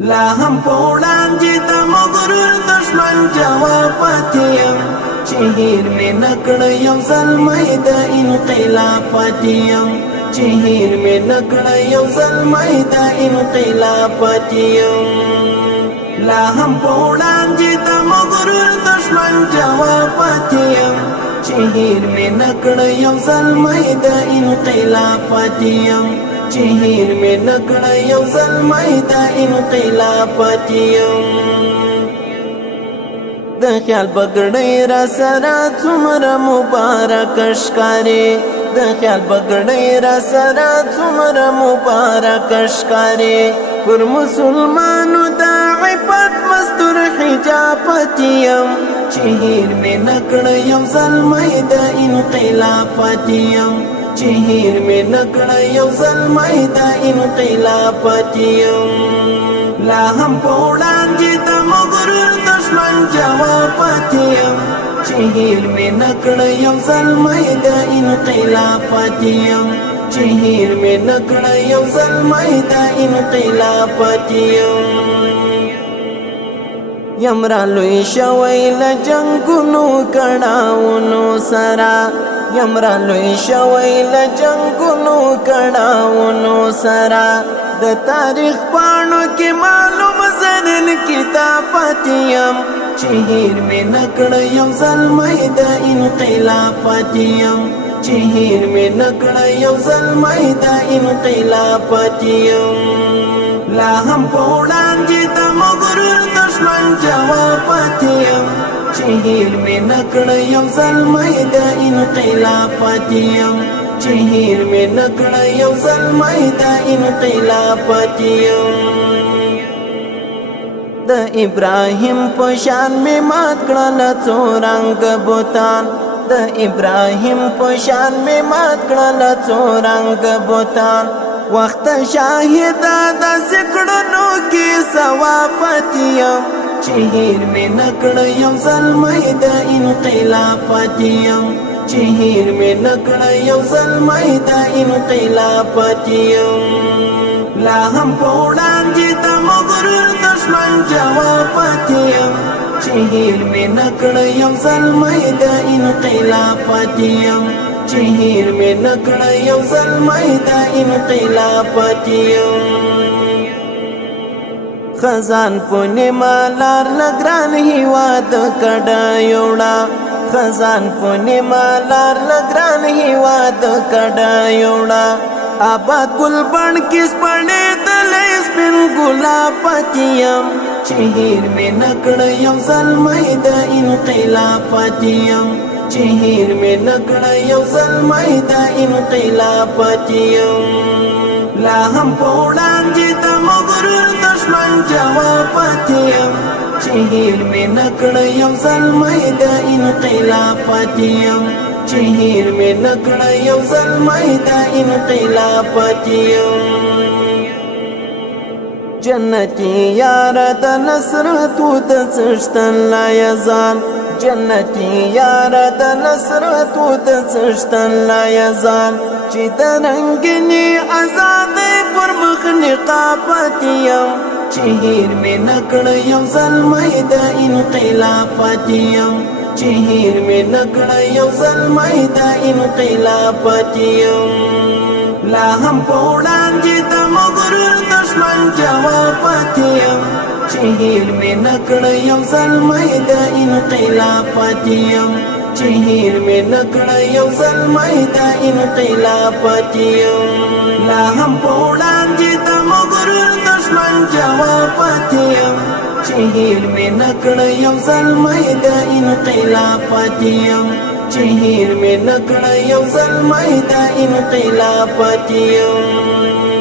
لا هم پوړاندې د مغرور دشمن جواب پاتیم چې هیر مې نکړ یو ځلمی د انقلاب پاتیم چې هیر مې نکړ یو ځلمی د انقلاب پاتیم لا هم پوړاندې د مغرور دشمن جواب پاتیم چې هیر مې نکړ یو ځلمی د انقلاب پاتیم چې هیر مې نکړ یو ځلمی د انقلاب پاتیم د خیال بګړې را سره څومره مبارک ښکاري د خیال بګړې را سره څومره مبارک ښکاري پر مسلمانو د عفت مستور حجاب پاتیم چې هیر مې نکړ یو ځلمی د انقلاب پاتیم چې هیر مې نکړ یو ځلمی د انقلاب پاتیم لا هم په وړاندې د مغرور دشمن جواب پاتیم چې هیر مې نکړ یو ځلمی د انقلاب پاتیم چې هیر مې نکړ یو ځلمی د انقلاب پاتیم یمرا لوی شوی له جنګونو کړهونو سره یمرا لوی شوی له جنګونو کړهونو سره د تاریخ پاڼو کې معلوم زرین کتاب پاتیم چې هیر مې نکړ یو ځلمی د انقلاب پاتیم چې هیر مې نکړ یو ځلمی د انقلاب پاتیم لا هم په وړاندې د مغرور دشمن جواب پاتیم چې هیر مې نکړ یو ځلمی د انقلاب پاتیم چې هیر مې نکړ یو ځلمی د انقلاب پاتیم د ابراهیم په شان مې مات کړل څو رنګ بوتان د ابراهیم په شان مې مات کړل څو رنګ بوتان وخت شاهد د سکړنو کې ثواب پاتیم چې هیر مې نکړ یو ځلمی د انقلاب پاتیم چې هیر مې نکړ یو ځلمی د انقلاب پاتیم لا هم په وړاندې د مغرور دشمن جواب پاتیم چې هیر مې نکړ یو ځلمی د انقلاب پاتیم چې هیر مې نکړ یو ځلمی د انقلاب پاتیم خزان پونه مالار لګران هیواد کډه یوړه خزان پونه مالار لګران هیواد کډه یوړه آباد ګل بڼ کې سپړې دلې سپین ګلاب پاتیم چې هیر مې نکړ یو ځلمی د انقلاب پاتیم چې هیر مې نکړ یو ځلمی د انقلاب پاتیم لا هم په وړاندې د مغرور دشمن جواب پاتیم چې هیر مې نکړ یو ځلمی د انقلاب پاتیم چې هیر مې نکړ یو ځلمی د انقلاب پاتیم جنتی یار د نصرتو د څښتن لا یزال جنتی یار د نصرتو د څښتن لا یزال چې د رنګینې ازادۍ پر مخ نقاب پاتیم چې هیر مې نکړ یو ځلمی د انقلاب پاتیم چې هیر مې نکړ یو ځلمی د انقلاب پاتیم لا هم په وړاندې د مغرور دشمن جواب پاتیم چې هیر مې نکړ یو ځلمی د انقلاب پاتیم چې هیر مې نکړ یو ځلمی د انقلاب پاتیم لا هم په وړاندې د مغرور دشمن جواب پاتیم چې هیر مې نکړ یو ځلمی د انقلاب پاتیم چې هیر مې نکړ یو ځلمی د انقلاب پاتیم